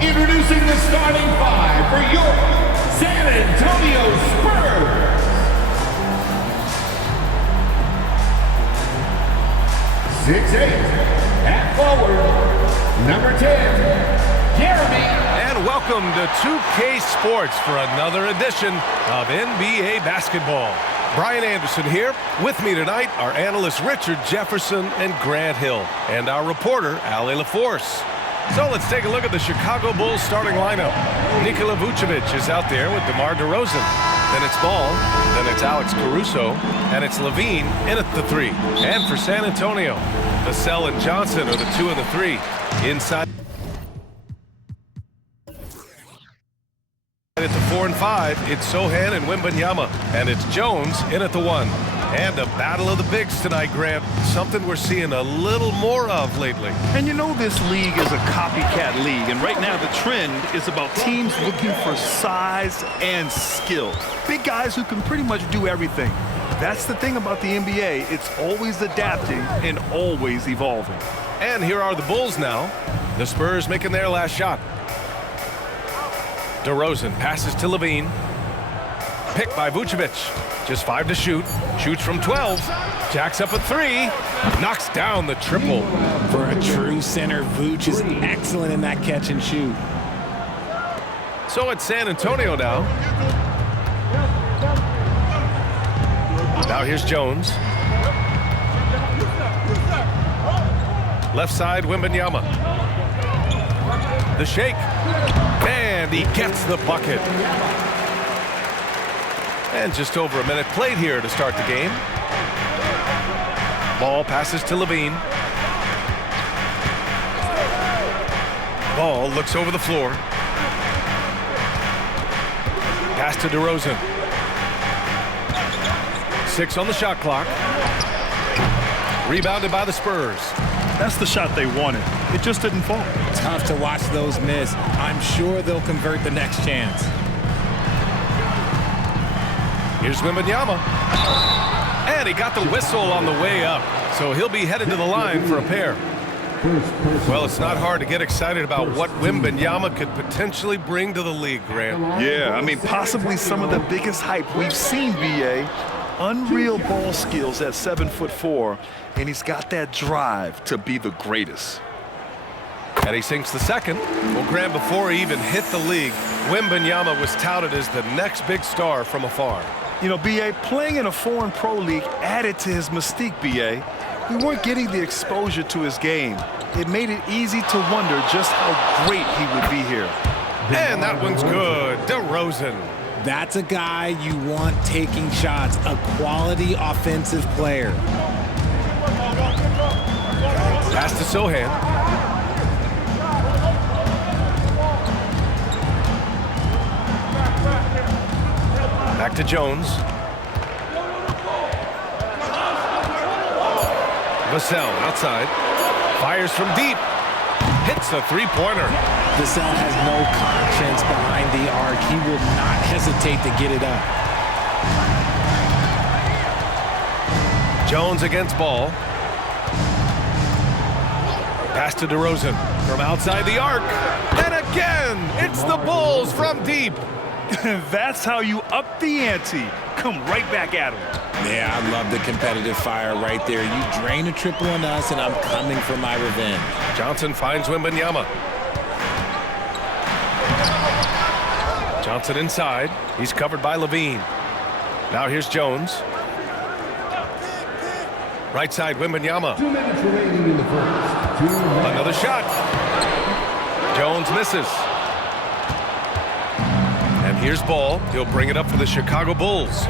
Introducing the starting five for your San Antonio Spurs. 6'8", at forward, number 10, Jeremy. And welcome to 2K Sports for another edition of NBA basketball. Brian Anderson here. With me tonight are analysts Richard Jefferson and Grant Hill, and our reporter, Ali LaForce. So let's take a look at the Chicago Bulls starting lineup. Nikola Vucevic is out there with DeMar DeRozan. Then it's Ball, then it's Alex Caruso, and it's Levine in at the 3. And for San Antonio, Vassell and Johnson are the 2 and the 3. Inside at the 4 and 5, it's Sohan and Wembanyama, and it's Jones in at the 1. And a battle of the bigs tonight, Grant. Something we're seeing a little more of lately. And you know this league is a copycat league, and right now the trend is about teams looking for size and skill. Big guys who can pretty much do everything. That's the thing about the NBA. It's always adapting and always evolving. And here are the Bulls now. The Spurs making their last shot. DeRozan passes to Levine. Picked by Vucevic. Just 5 to shoot. Shoots from 12. Jacks up a 3. Knocks down the triple. For a true center, Vooch is excellent in that catch and shoot. So it's San Antonio now. Now here's Jones. Left side, Wembanyama. The shake. And he gets the bucket. And just over a minute played here to start the game. Ball passes to Levine. Ball looks over the floor. Pass to DeRozan. 6 on the shot clock. Rebounded by the Spurs. That's the shot they wanted. It just didn't fall. Tough to watch those miss. I'm sure they'll convert the next chance. Here's Wembanyama. And he got the whistle on the way up. So he'll be headed to the line for a pair. Well, it's not hard to get excited about what Wembanyama could potentially bring to the league, Grant. Yeah, I mean, possibly some of the biggest hype we've seen, B.A. Unreal ball skills at 7'4", and he's got that drive to be the greatest. And he sinks the second. Well, Grant, before he even hit the league, Wembanyama was touted as the next big star from afar. You know, B.A., playing in a foreign pro league added to his mystique, B.A. We weren't getting the exposure to his game. It made it easy to wonder just how great he would be here. And that one's good. DeRozan. That's a guy you want taking shots, a quality offensive player. Pass to Sohan. Back to Jones. Vassell outside. Fires from deep. Hits a three-pointer. Vassell has no conscience behind the arc. He will not hesitate to get it up. Jones against Ball. Pass to DeRozan from outside the arc. And again, it's the Bulls from deep. That's how you up the ante. Come right back at him. Yeah, I love the competitive fire right there. You drain a triple on us, and I'm coming for my revenge. Johnson finds Wembanyama. Johnson inside. He's covered by Levine. Now here's Jones. Right side, Wembanyama. 2 minutes remaining in the first. Another shot. Jones misses. And here's Ball. He'll bring it up for the Chicago Bulls.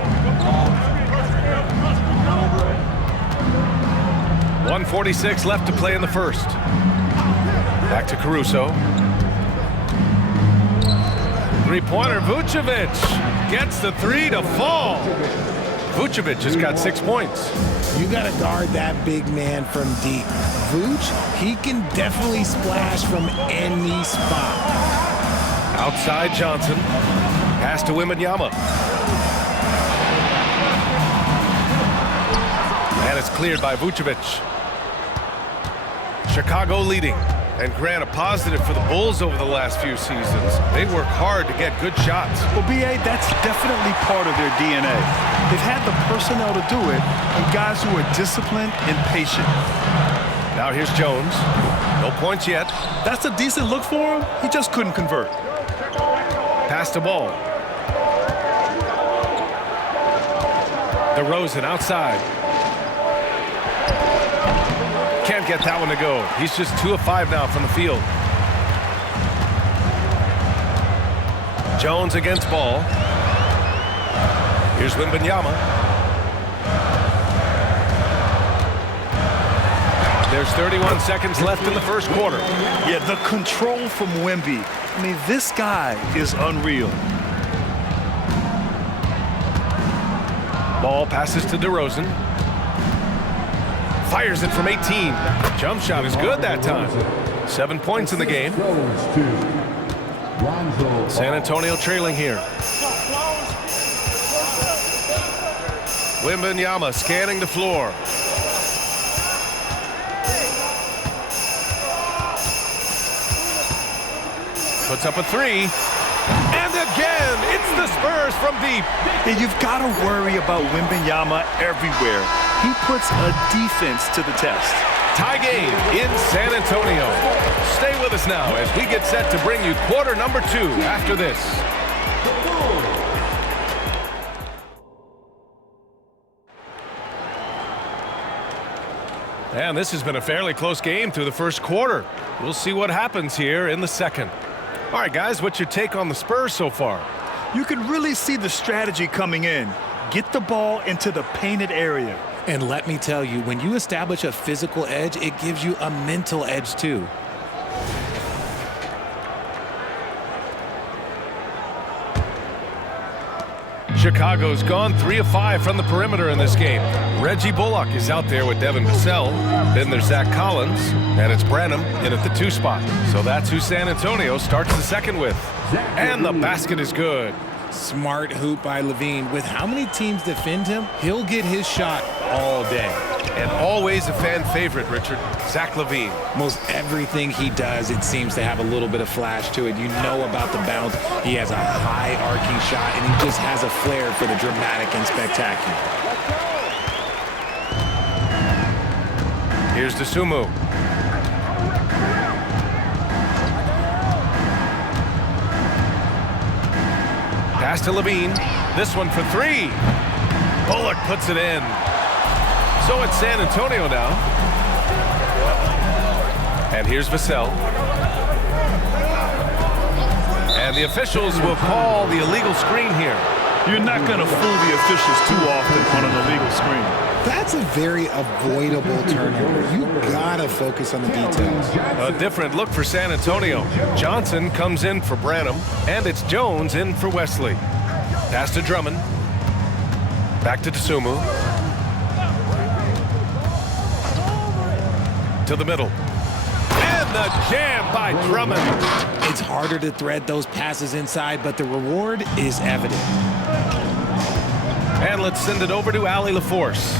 1:46 left to play in the first. Back to Caruso. Three-pointer, Vucevic gets the 3 to fall. Vucevic just got 6 points. You got to guard that big man from deep. Vooch, he can definitely splash from any spot. Outside Johnson. Pass to Wembanyama. And it's cleared by Vucevic. Chicago leading. And Grant, a positive for the Bulls over the last few seasons. They work hard to get good shots. Well, B.A., that's definitely part of their DNA. They've had the personnel to do it, and guys who are disciplined and patient. Now here's Jones. No points yet. That's a decent look for him. He just couldn't convert. Pass the ball. DeRozan outside. Can't get that one to go. He's just 2 of 5 now from the field. Jones against Ball. Here's Wembanyama. There's 31 seconds left in the first quarter. Yeah, the control from Wemby. I mean, this guy is unreal. Ball passes to DeRozan. Fires it from 18. Jump shot is good that time. 7 points in the game. San Antonio trailing here. Wembanyama scanning the floor. Puts up a 3. And again, it's the Spurs from deep. And you've got to worry about Wembanyama everywhere. He puts a defense to the test. Tie game in San Antonio. Stay with us now as we get set to bring you quarter number 2 after this. And this has been a fairly close game through the first quarter. We'll see what happens here in the second. All right, guys, what's your take on the Spurs so far? You can really see the strategy coming in. Get the ball into the painted area. And let me tell you, when you establish a physical edge, it gives you a mental edge too. Chicago's gone 3 of 5 from the perimeter in this game. Reggie Bullock is out there with Devin Vassell. Then there's Zach Collins, and it's Branham in at the 2 spot. So that's who San Antonio starts the second with. And the basket is good. Smart hoop by Levine. With how many teams defend him, he'll get his shot all day. And always a fan favorite, Richard, Zach LaVine. Most everything he does, it seems to have a little bit of flash to it. You know about the bounce. He has a high arcing shot, and he just has a flair for the dramatic and spectacular. Here's DeSumo. Pass to Levine. This one for 3. Bullock puts it in. So it's San Antonio now. And here's Vassell. And the officials will call the illegal screen here. You're not going to fool the officials too often on an illegal screen. That's a very avoidable turnover. You gotta focus on the details. A different look for San Antonio. Johnson comes in for Branham, and it's Jones in for Wesley. Pass to Drummond. Back to DeSumo. To the middle. And the jam by Drummond. It's harder to thread those passes inside, but the reward is evident. And let's send it over to Allie LaForce.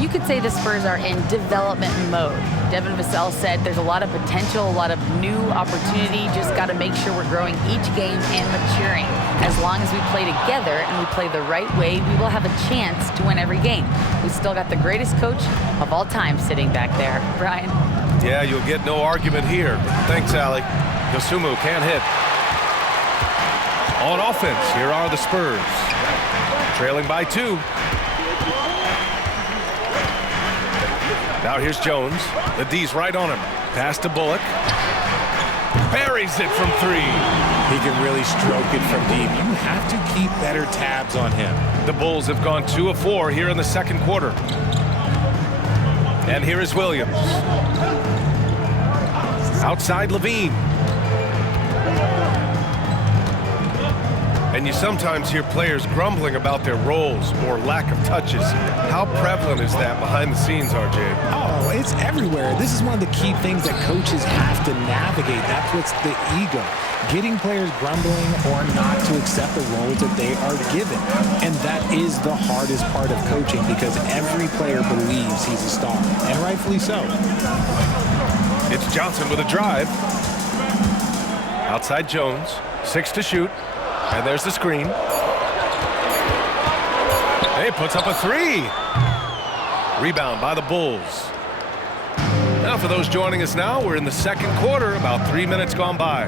You could say the Spurs are in development mode. Devin Vassell said there's a lot of potential, a lot of new opportunity. Just got to make sure we're growing each game and maturing. As long as we play together and we play the right way, we will have a chance to win every game. We still got the greatest coach of all time sitting back there. Brian? Yeah, you'll get no argument here. Thanks, Allie. DeSumo can't hit. On offense, here are the Spurs. Trailing by 2. Now here's Jones. The D's right on him. Pass to Bullock. Buries it from 3. He can really stroke it from deep. You have to keep better tabs on him. The Bulls have gone 2 of 4 here in the second quarter. And here is Williams. Outside Levine. And you sometimes hear players grumbling about their roles or lack of touches. How prevalent is that behind the scenes, RJ? Oh, it's everywhere. This is one of the key things that coaches have to navigate. That's what's the ego. Getting players grumbling or not to accept the roles that they are given. And that is the hardest part of coaching because every player believes he's a star, and rightfully so. It's Johnson with a drive. Outside Jones, 6 to shoot. And there's the screen. He puts up a 3. Rebound by the Bulls. Now for those joining us now, we're in the second quarter, about 3 minutes gone by.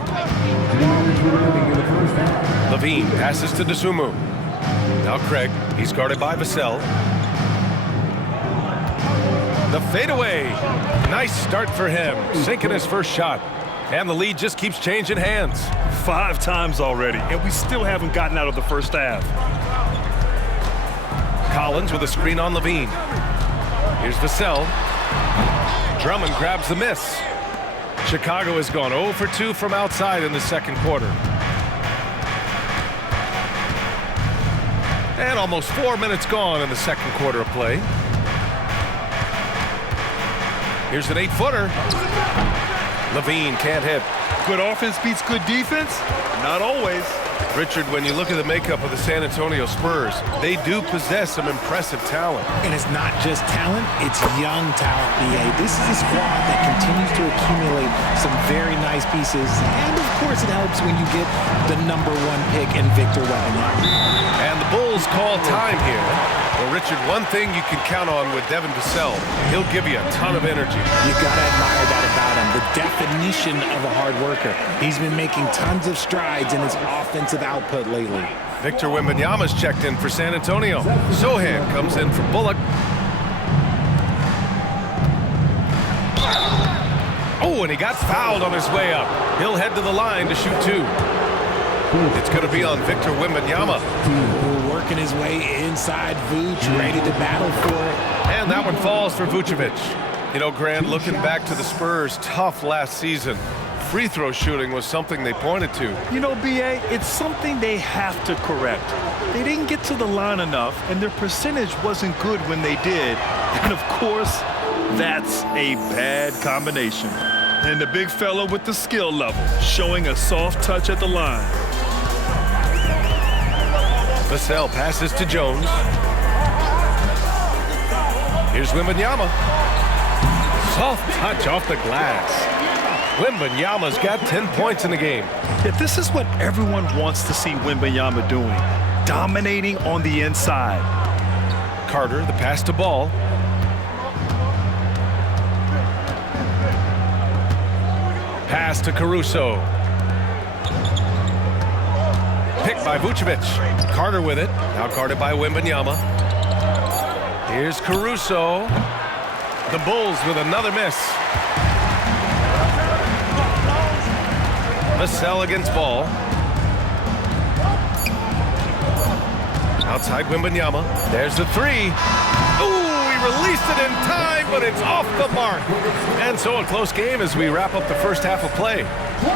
Levine passes to Dosunmu. Now Craig, he's guarded by Vassell. The fadeaway. Nice start for him, sinking his first shot. And the lead just keeps changing hands. 5 times already, and we still haven't gotten out of the first half. Collins with a screen on Levine. Here's Vassell. Drummond grabs the miss. Chicago has gone 0 for 2 from outside in the second quarter. And almost 4 minutes gone in the second quarter of play. Here's an 8-footer. Levine can't hit. Good offense beats good defense? Not always. Richard, when you look at the makeup of the San Antonio Spurs, they do possess some impressive talent. And it's not just talent, it's young talent, B.A. This is a squad that continues to accumulate some very nice pieces. And, of course, it helps when you get the #1 pick in Victor Wembanyama. And the Bulls call time here. Well, Richard, one thing you can count on with Devin Vassell, he'll give you a ton of energy. You got to admire that about him, the definition of a hard worker. He's been making tons of strides in his offensive output lately. Victor Wembanyama's checked in for San Antonio. Sohan comes in for Bullock. Oh, and he got fouled on his way up. He'll head to the line to shoot 2. It's going to be on Victor Wembanyama. Working his way inside Vooch, ready to battle for it. And that one falls for Vucevic. You know, Grant, looking back to the Spurs' tough last season, free throw shooting was something they pointed to. You know, B.A., it's something they have to correct. They didn't get to the line enough, and their percentage wasn't good when they did. And, of course, that's a bad combination. And the big fella with the skill level, showing a soft touch at the line. Vassell passes to Jones. Here's Wembanyama. Soft touch off the glass. Wembanyama's got 10 points in the game. Yeah, this is what everyone wants to see Wembanyama doing. Dominating on the inside. Carter, the pass to Ball. Pass to Caruso. Picked by Vucevic. Carter with it. Now guarded by Wembanyama. Here's Caruso. The Bulls with another miss. Vassell against Ball. Outside Wembanyama. There's the 3. Ooh, he released it in time, but it's off the mark. And so a close game as we wrap up the first half of play.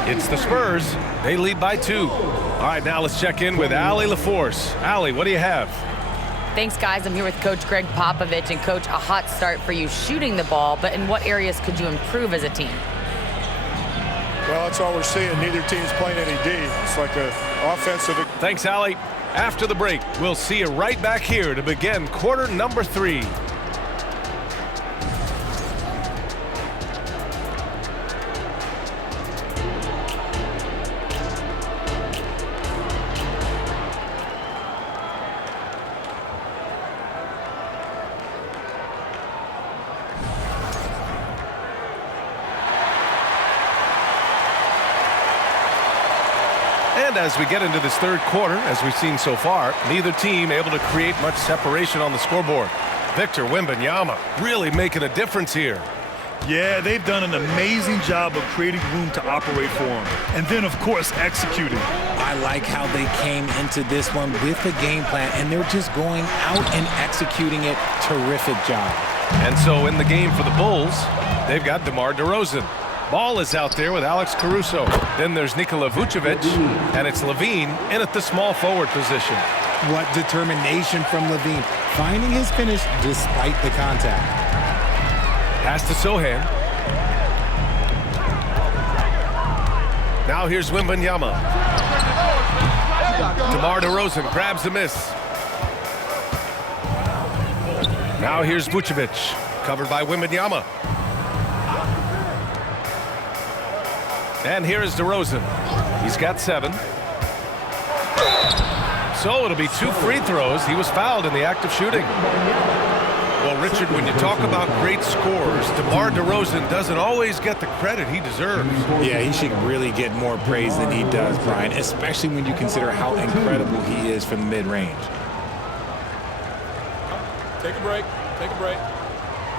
It's the Spurs. They lead by 2. All right, now let's check in with Allie LaForce. Allie, what do you have? Thanks, guys. I'm here with Coach Greg Popovich. And, Coach, a hot start for you shooting the ball, but in what areas could you improve as a team? Well, that's all we're seeing. Neither team's playing any D. It's like an offensive. Thanks, Allie. After the break, we'll see you right back here to begin quarter number 3. And as we get into this third quarter, as we've seen so far, neither team able to create much separation on the scoreboard. Victor Wembanyama really making a difference here. Yeah, they've done an amazing job of creating room to operate for him. And then, of course, executing. I like how they came into this one with a game plan, and they're just going out and executing it. Terrific job. And so in the game for the Bulls, they've got DeMar DeRozan. Ball is out there with Alex Caruso. Then there's Nikola Vucevic, and it's Levine in at the small forward position. What determination from Levine, finding his finish despite the contact. Pass to Sohan. Now here's Wembanyama. DeMar DeRozan grabs the miss. Now here's Vucevic, covered by Wembanyama. And here is DeRozan. He's got 7. So it'll be 2 free throws. He was fouled in the act of shooting. Well, Richard, when you talk about great scorers, DeMar DeRozan doesn't always get the credit he deserves. Yeah, he should really get more praise than he does, Brian, especially when you consider how incredible he is from the mid-range. Take a break. Take a break.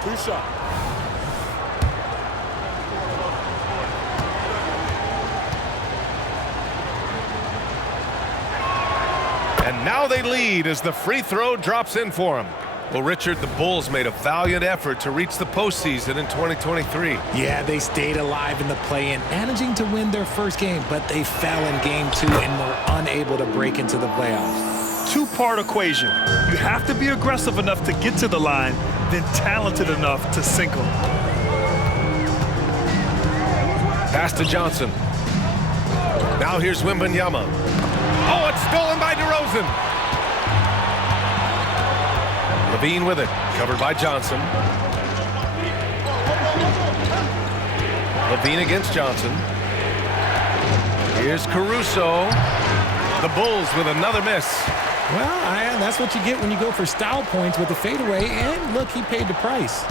2 shots. And now they lead as the free throw drops in for him. Well, Richard, the Bulls made a valiant effort to reach the postseason in 2023. Yeah, they stayed alive in the play-in, managing to win their first game, but they fell in game 2 and were unable to break into the playoffs. 2-part equation. You have to be aggressive enough to get to the line, then talented enough to sink them. Pass to Johnson. Now here's Wembanyama. Oh, it's stolen by DeRozan. Levine with it, covered by Johnson. Levine against Johnson. Here's Caruso. The Bulls with another miss. Well, that's what you get when you go for style points with the fadeaway, and look, he paid the price.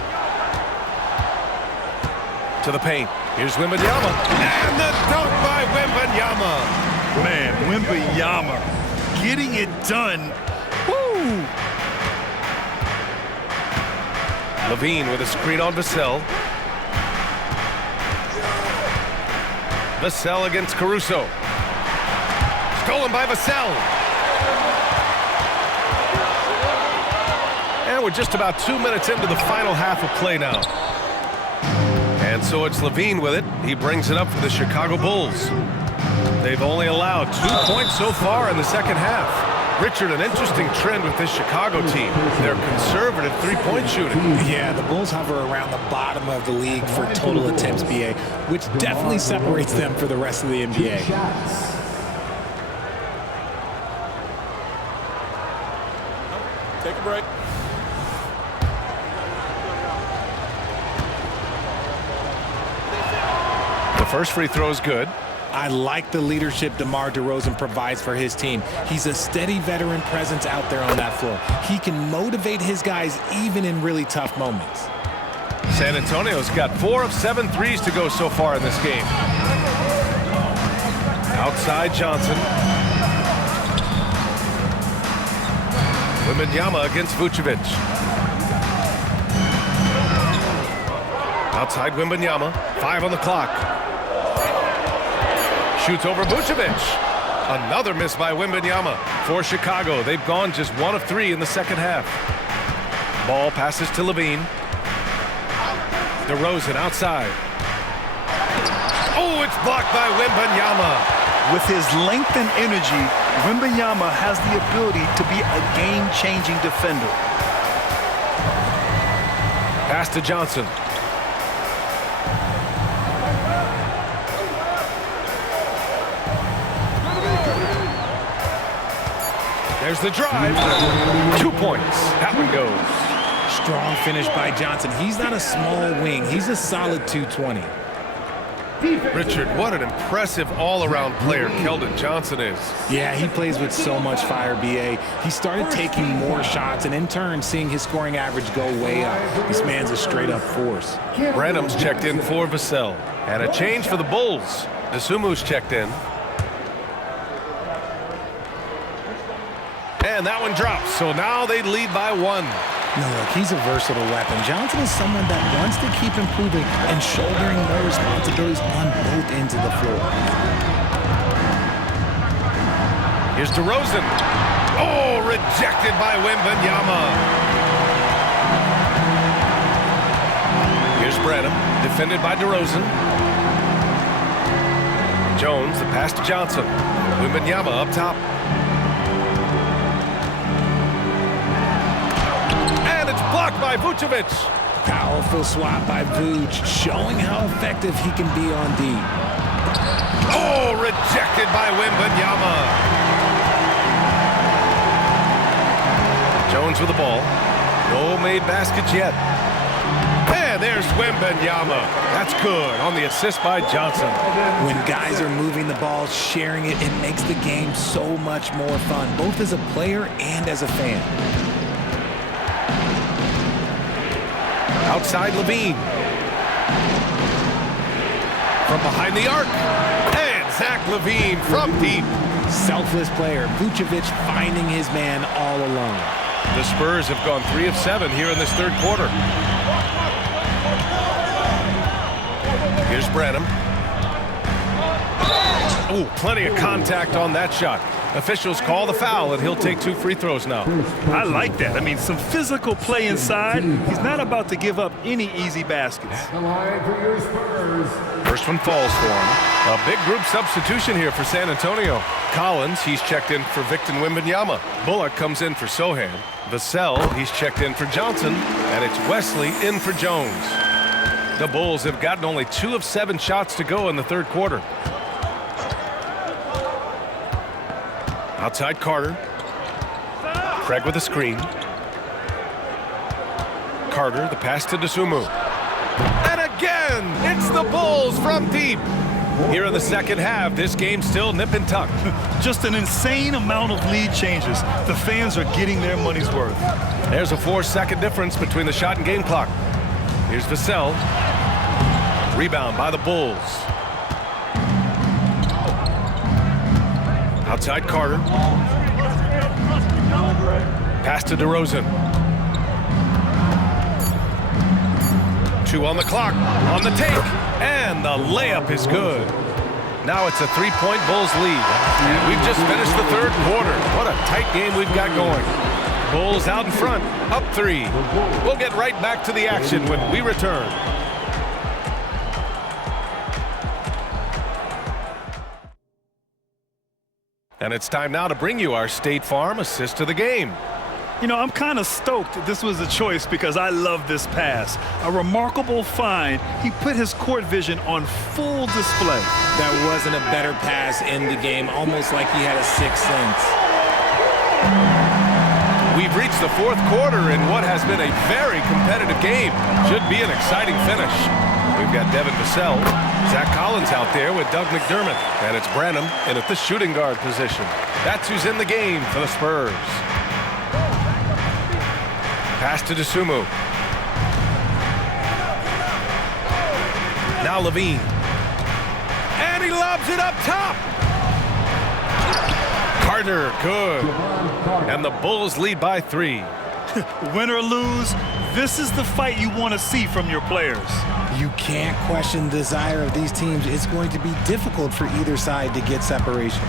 To the paint. Here's Wembanyama. And the dunk by Wembanyama. Man, Wembanyama getting it done. Woo! Levine with a screen on Vassell. Vassell against Caruso. Stolen by Vassell. And we're just about 2 minutes into the final half of play now. And so it's Levine with it. He brings it up for the Chicago Bulls. They've only allowed 2 points so far in the second half. Richard, an interesting trend with this Chicago team. They're conservative three-point shooting. Yeah, the Bulls hover around the bottom of the league for total attempts, BA, which definitely separates them for the rest of the NBA. Take a break. The first free throw is good. I like the leadership DeMar DeRozan provides for his team. He's a steady veteran presence out there on that floor. He can motivate his guys even in really tough moments. San Antonio's got 4 of 7 threes to go so far in this game. Outside Johnson. Wembanyama against Vucevic. Outside Wembanyama. 5 on the clock. Shoots over Vucevic. Another miss by Wembanyama for Chicago. They've gone just 1 of 3 in the second half. Ball passes to Levine. DeRozan outside. Oh, it's blocked by Wembanyama. With his length and energy, Wembanyama has the ability to be a game-changing defender. Pass to Johnson. There's the drive. 2 points. That one goes. Strong finish by Johnson. He's not a small wing. He's a solid 220. Richard, what an impressive all-around player Keldon Johnson is. Yeah, he plays with so much fire, BA. He started taking more shots and in turn seeing his scoring average go way up. This man's a straight-up force. Branham's checked in for Vassell. And a change for the Bulls. DeSumu's checked in. And that one drops, so now they lead by 1. Now look, he's a versatile weapon. Johnson is someone that wants to keep improving and shouldering more responsibilities on both ends of the floor. Here's DeRozan. Oh, rejected by Wembanyama. Here's Branham, defended by DeRozan. Jones, the pass to Johnson. Wembanyama up top. Blocked by Vucevic. Powerful swat by Vuce, showing how effective he can be on D. Oh, rejected by Wembanyama. Jones with the ball. No made baskets yet. And there's Wembanyama. That's good on the assist by Johnson. When guys are moving the ball, sharing it, it makes the game so much more fun, both as a player and as a fan. Outside Levine. From behind the arc. And Zach Levine from deep. Selfless player. Vucevic finding his man all alone. The Spurs have gone 3 of 7 here in this third quarter. Here's Branham. Oh, plenty of contact on that shot. Officials call the foul, and he'll take 2 free throws now. I like that. I mean, some physical play inside. He's not about to give up any easy baskets. The line for your Spurs. First one falls for him. A big group substitution here for San Antonio. Collins, he's checked in for Victor Wembanyama. Bullock comes in for Sohan. Vassell, he's checked in for Johnson. And it's Wesley in for Jones. The Bulls have gotten only 2 of 7 shots to go in the third quarter. Outside Carter. Craig with a screen. Carter, the pass to Dosunmu. And again, it's the Bulls from deep. Here in the second half, this game's still nip and tuck. Just an insane amount of lead changes. The fans are getting their money's worth. There's a 4-second difference between the shot and game clock. Here's Vassell. Rebound by the Bulls. Outside Carter. Pass to DeRozan. 2 on the clock, on the take, and the layup is good. Now it's a 3-point Bulls lead. And we've just finished the third quarter. What a tight game we've got going. Bulls out in front, up 3. We'll get right back to the action when we return. And it's time now to bring you our State Farm assist of the game. You know, I'm kind of stoked this was a choice because I love this pass. A remarkable find. He put his court vision on full display. That wasn't a better pass in the game, almost like he had a sixth sense. We've reached the fourth quarter in what has been a very competitive game. Should be an exciting finish. We've got Devin Vassell, Zach Collins out there with Doug McDermott, and it's Branham in at the shooting guard position. That's who's in the game for the Spurs. Pass to Dosunmu. Now Levine. And he lobs it up top. Carter, good. And the Bulls lead by 3. Win or lose, this is the fight you want to see from your players. You can't question the desire of these teams. It's going to be difficult for either side to get separation.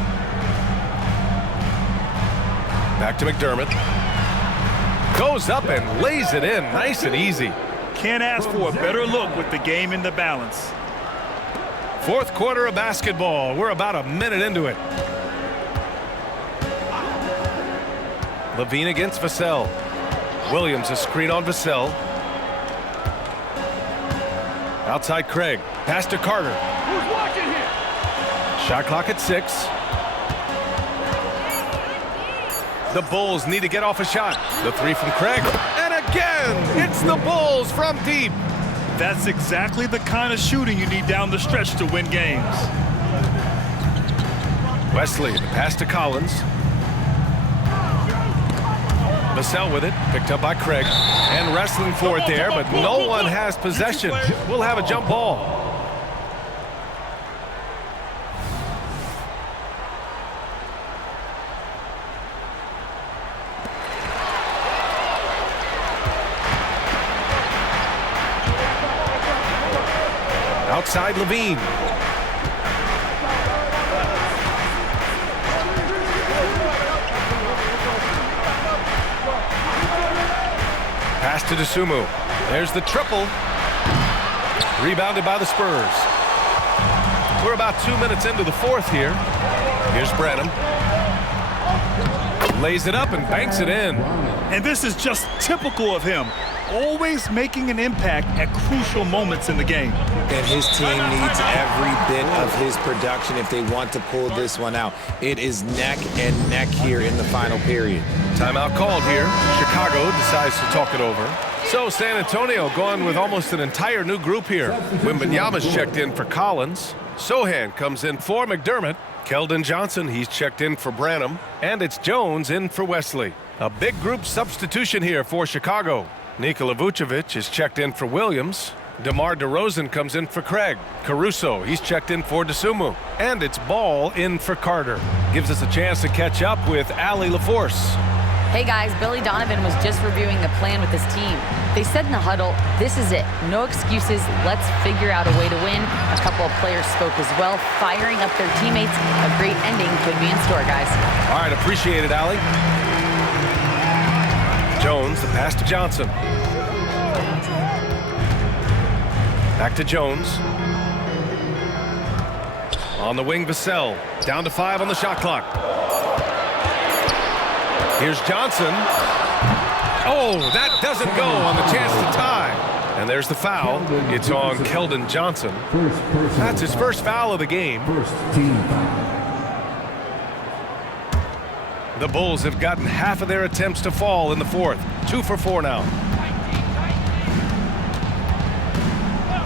Back to McDermott. Goes up and lays it in, nice and easy. Can't ask for a better look with the game in the balance. Fourth quarter of basketball. We're about a minute into it. Levine against Vassell. Williams a screen on Vassell. Outside Craig. Pass to Carter. Who's watching here? Shot clock at 6. The Bulls need to get off a shot. The 3 from Craig. And again, it's the Bulls from deep. That's exactly the kind of shooting you need down the stretch to win games. Wesley, the pass to Collins. Vassell with it, picked up by Craig. And wrestling for it there, but no one has possession. We'll have a jump ball. Outside Levine. Pass to Dosunmu. There's the triple. Rebounded by the Spurs. We're about 2 minutes into the fourth here. Here's Branham. Lays it up and banks it in. And this is just typical of him. Always making an impact at crucial moments in the game. And his team needs every bit of his production if they want to pull this one out. It is neck and neck here in the final period. Timeout called here. Chicago decides to talk it over. So San Antonio going with almost an entire new group here. Wembanyama's checked in for Collins. Sohan comes in for McDermott. Keldon Johnson, he's checked in for Branham. And it's Jones in for Wesley. A big group substitution here for Chicago. Nikola Vucevic is checked in for Williams. DeMar DeRozan comes in for Craig. Caruso, he's checked in for DeSumo. And it's Ball in for Carter. Gives us a chance to catch up with Allie LaForce. Hey guys, Billy Donovan was just reviewing the plan with his team. They said in the huddle, this is it. No excuses. Let's figure out a way to win. A couple of players spoke as well, firing up their teammates. A great ending could be in store, guys. All right, appreciate it, Allie. Jones, the pass to Johnson. Back to Jones. On the wing, Vassell. Down to 5 on the shot clock. Here's Johnson. Oh, that doesn't go on the chance to tie. And there's the foul. It's on Keldon Johnson. That's his first foul of the game. The Bulls have gotten half of their attempts to fall in the fourth. 2 for 4 now.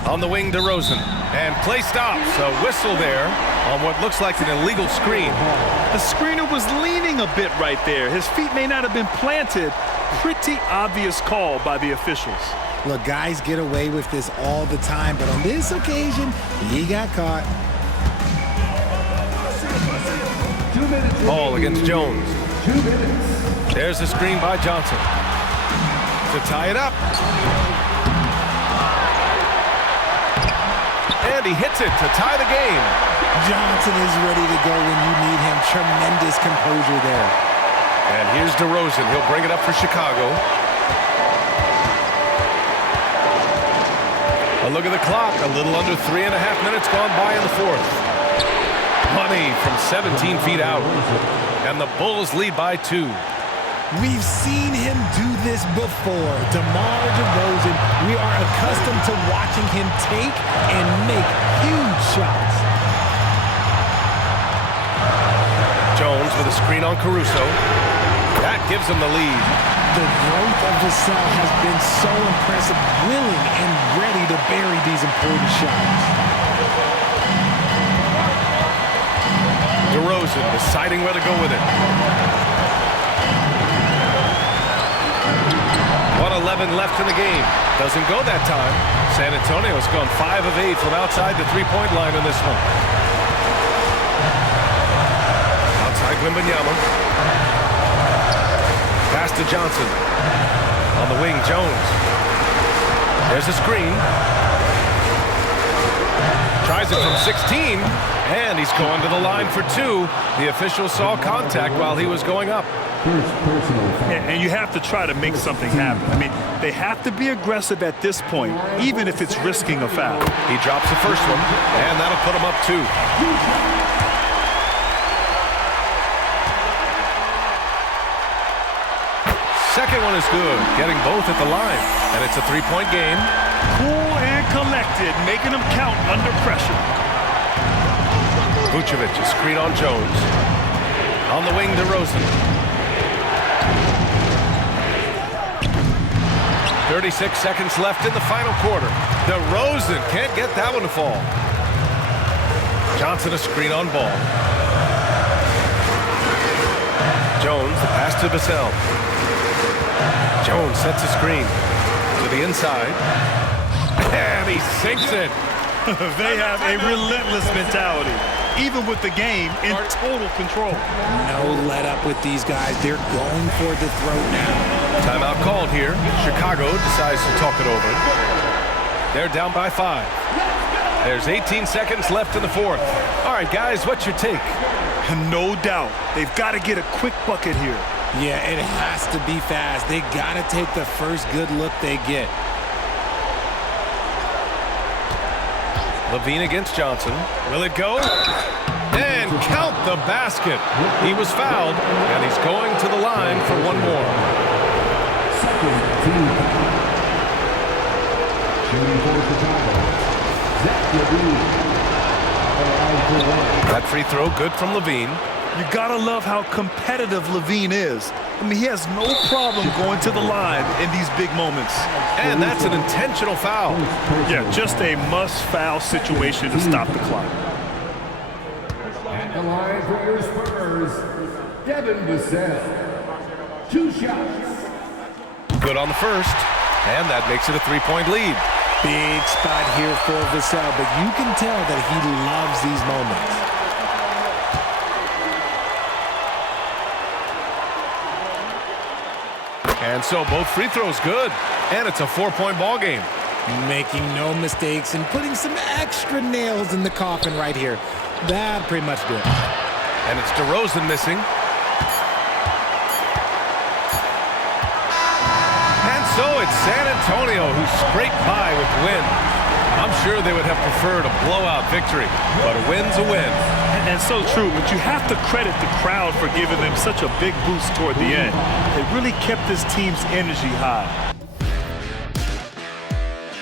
On the wing, DeRozan. And play stops. A whistle there on what looks like an illegal screen. The screener was leaning a bit right there. His feet may not have been planted. Pretty obvious call by the officials. Look, guys get away with this all the time, but on this occasion, he got caught. Ball against Jones. There's the screen by Johnson. To tie it up. And he hits it to tie the game. Johnson is ready to go when you need him. Tremendous composure there. And here's DeRozan. He'll bring it up for Chicago. A look at the clock. A little under 3.5 minutes gone by in the fourth. Money from 17 feet out. And the Bulls lead by 2. We've seen him do this before. DeMar DeRozan, we are accustomed to watching him take and make huge shots. Jones with a screen on Caruso. That gives him the lead. The growth of Vassell has been so impressive, willing and ready to bury these important shots. DeRozan deciding where to go with it. 1:11 left in the game. Doesn't go that time. San Antonio's gone 5 of 8 from outside the three-point line in this one. Outside Wembanyama. Pass to Johnson. On the wing, Jones. There's a screen. Tries it from 16, and he's going to the line for 2. The official saw contact while he was going up. And you have to try to make something happen. I mean, they have to be aggressive at this point, even if it's risking a foul. He drops the first one, and that'll put him up 2. Second one is good, getting both at the line, and it's a 3-point game. Cool and collected, making them count under pressure. Vucevic, a screen on Jones. On the wing, DeRozan. 36 seconds left in the final quarter. DeRozan can't get that one to fall. Johnson a screen on Ball. Jones, the pass to Vassell. Jones sets a screen to the inside. And he sinks it. They have a relentless mentality, even with the game in total control. No let up with these guys. They're going for the throat now. Timeout called here. Chicago decides to talk it over. They're down by 5. There's 18 seconds left in the fourth. All right, guys, what's your take? No doubt. They've got to get a quick bucket here. Yeah, it has to be fast. They got to take the first good look they get. Levine against Johnson. Will it go? And count the basket. He was fouled, and he's going to the line for one more. That free throw good from Levine. You gotta love how competitive Levine is. I mean, he has no problem going to the line in these big moments. And that's an intentional foul. Yeah, just a must-foul situation to stop the clock. At the line for your Spurs, Devin Vassell. 2 shots. Good on the first, and that makes it a 3-point lead. Big spot here for Vassell, but you can tell that he loves these moments. And so both free throws good, and it's a 4-point ball game. Making no mistakes and putting some extra nails in the coffin right here. That pretty much did it. And it's DeRozan missing. And so it's San Antonio who scraped by with the win. I'm sure they would have preferred a blowout victory, but a win's a win. And so true, but you have to credit the crowd for giving them such a big boost toward the end. It really kept this team's energy high.